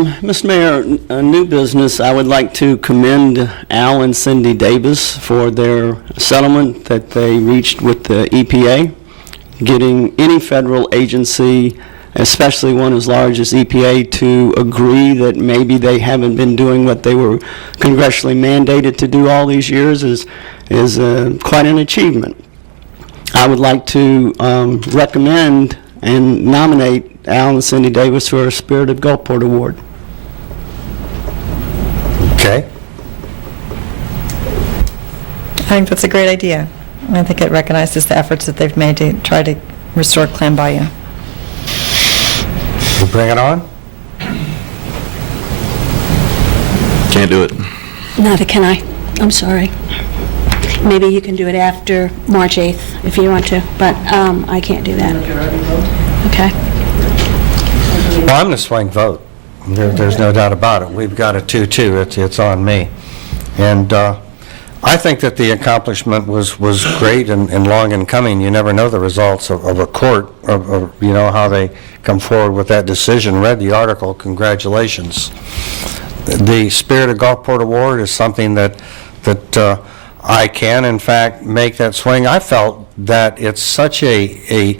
Mr. Mayor, new business, I would like to commend Al and Cindy Davis for their settlement that they reached with the EPA. Getting any federal agency, especially one as large as EPA, to agree that maybe they haven't been doing what they were congressionally mandated to do all these years is quite an achievement. I would like to recommend and nominate Al and Cindy Davis for a Spirit of Gulfport Award. Okay. I think that's a great idea. I think it recognizes the efforts that they've made to try to restore Clam Bayou. You bring it on? Can't do it. Neither can I. I'm sorry. Maybe you can do it after March 8th if you want to, but I can't do that. Okay. Well, I'm going to swing vote. There's no doubt about it. We've got a 2-2. It's on me. And I think that the accomplishment was great and long in coming. You never know the results of a court, of you know, how they come forward with that decision. Read the article. Congratulations. The Spirit of Gulfport Award is something that I can, in fact, make that swing. I felt that it's such a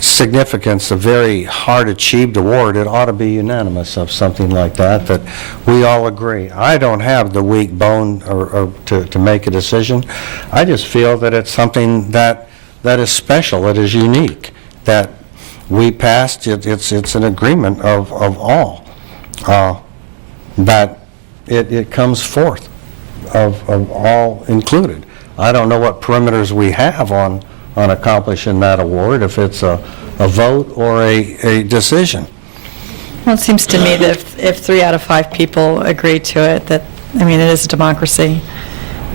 significance, a very hard-achieved award. It ought to be unanimous of something like that we all agree. I don't have the weak bone or to make a decision. I just feel that it's something that is special, that is unique, that we passed. It's an agreement of all that it comes forth of all included. I don't know what perimeters we have on accomplishing that award, if it's a vote or a decision. Well, it seems to me that if 3 out of 5 people agree to it, that, I mean, it is a democracy.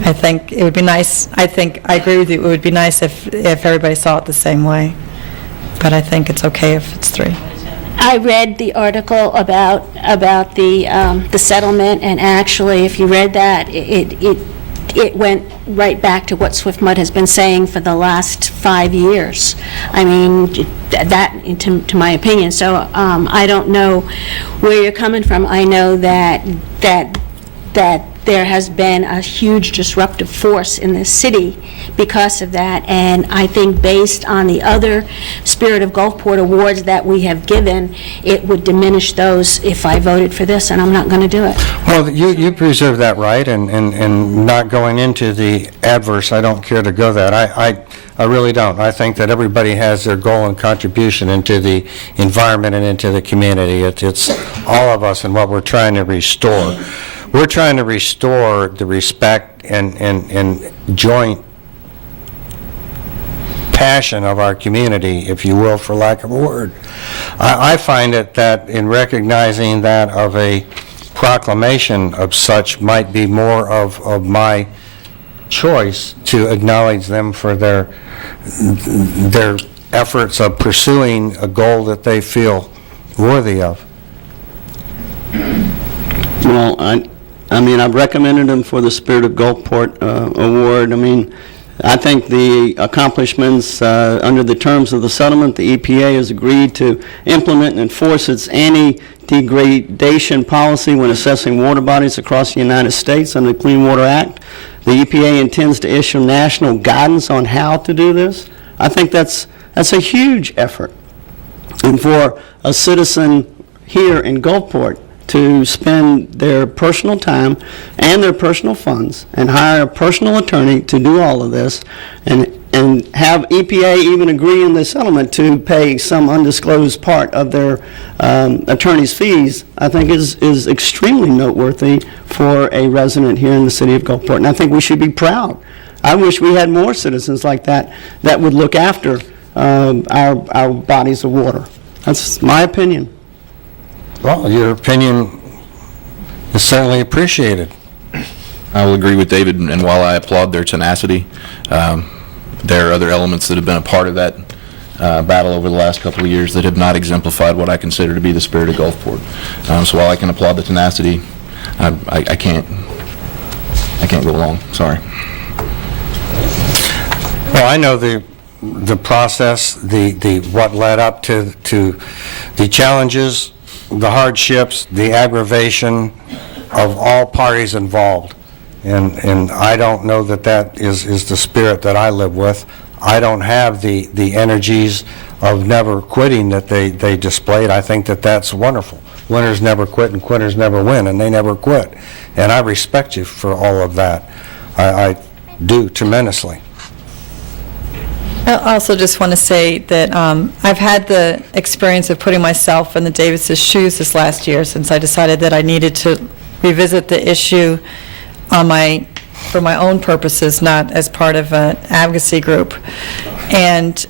I think it would be nice, I agree with you, it would be nice if everybody saw it the same way. But I think it's okay if it's 3. I read the article about the settlement, and actually, if you read that, it went right back to what SwiftMud has been saying for the last 5 years. I mean, that, to my opinion. So I don't know where you're coming from. I know that there has been a huge disruptive force in the city because of that, and I think based on the other Spirit of Gulfport awards that we have given, it would diminish those if I voted for this, and I'm not going to do it. Well, you preserve that right, and not going into the adverse, I don't care to go that. I really don't. I think that everybody has their goal and contribution into the environment and into the community. It's all of us and what we're trying to restore. We're trying to restore the respect and joint passion of our community, if you will, for lack of a word. I find it that in recognizing that of a proclamation of such might be more of my choice to acknowledge them for their efforts of pursuing a goal that they feel worthy of. Well, I mean, I've recommended them for the Spirit of Gulfport Award. I mean, I think the accomplishments under the terms of the settlement, the EPA has agreed to implement and enforce its anti-degradation policy when assessing water bodies across the United States under the Clean Water Act. The EPA intends to issue national guidance on how to do this. I think that's a huge effort. And for a citizen here in Gulfport to spend their personal time and their personal funds and hire a personal attorney to do all of this, and have EPA even agree in the settlement to pay some undisclosed part of their attorney's fees, I think is extremely noteworthy for a resident here in the city of Gulfport, and I think we should be proud. I wish we had more citizens like that would look after our bodies of water. That's my opinion. Well, your opinion is certainly appreciated. I will agree with David, and while I applaud their tenacity, there are other elements that have been a part of that battle over the last couple of years that have not exemplified what I consider to be the Spirit of Gulfport. So while I can applaud the tenacity, I can't go along. Sorry. Well, I know the process, the what led up to the challenges the hardships, the aggravation of all parties involved. And I don't know that that is the spirit that I live with. I don't have the energies of never quitting that they displayed. I think that that's wonderful. Winners never quit and quitters never win, and they never quit. And I respect you for all of that. I do tremendously. I also just want to say that I've had the experience of putting myself in the Davis' shoes this last year since I decided that I needed to revisit the issue for my own purposes, not as part of an advocacy group. And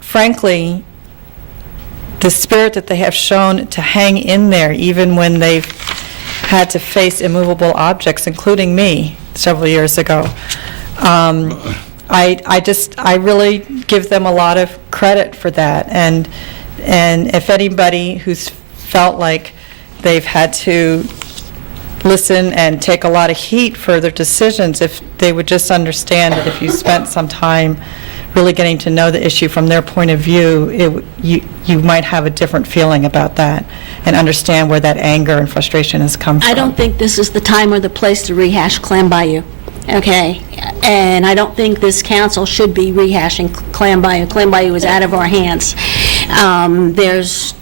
frankly, the spirit that they have shown to hang in there, even when they've had to face immovable objects, including me several years ago, I really give them a lot of credit for that. And if anybody who's felt like they've had to listen and take a lot of heat for their decisions, if they would just understand that if you spent some time really getting to know the issue from their point of view, you might have a different feeling about that and understand where that anger and frustration has come from. I don't think this is the time or the place to rehash Clam Bayou, okay? And I don't think this council should be rehashing Clam Bayou. Clam Bayou is out of our hands. There's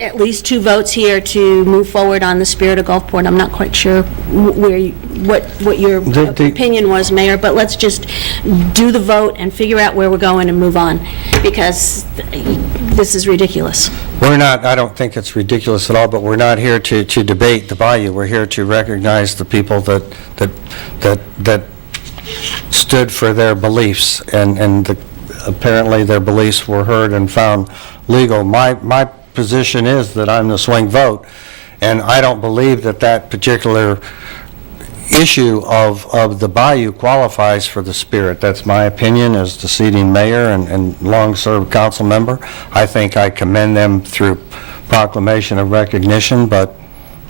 at least 2 votes here to move forward on the spirit of Gulfport. I'm not quite sure what your opinion was, Mayor, but let's just do the vote and figure out where we're going and move on, because this is ridiculous. We're not, I don't think it's ridiculous at all, but we're not here to debate the bayou. We're here to recognize the people that stood for their beliefs, and apparently their beliefs were heard and found legal. My position is that I'm the swing vote, and I don't believe that particular issue of the bayou qualifies for the spirit. That's my opinion as the seating mayor and long-served council member. I think I commend them through proclamation of recognition, but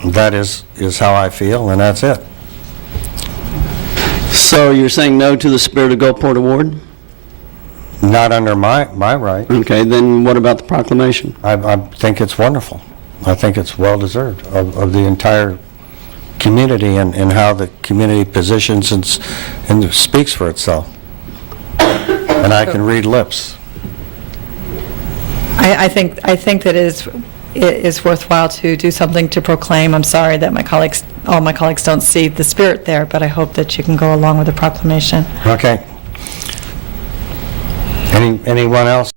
that is how I feel, and that's it. So you're saying no to the Spirit of Gulfport Award? Not under my right. Okay, then what about the proclamation? I think it's wonderful. I think it's well-deserved of the entire community and how the community positions and speaks for itself. And I can read lips. I think that it is worthwhile to do something to proclaim. I'm sorry that all my colleagues don't see the spirit there, but I hope that you can go along with the proclamation. Okay. Anyone else?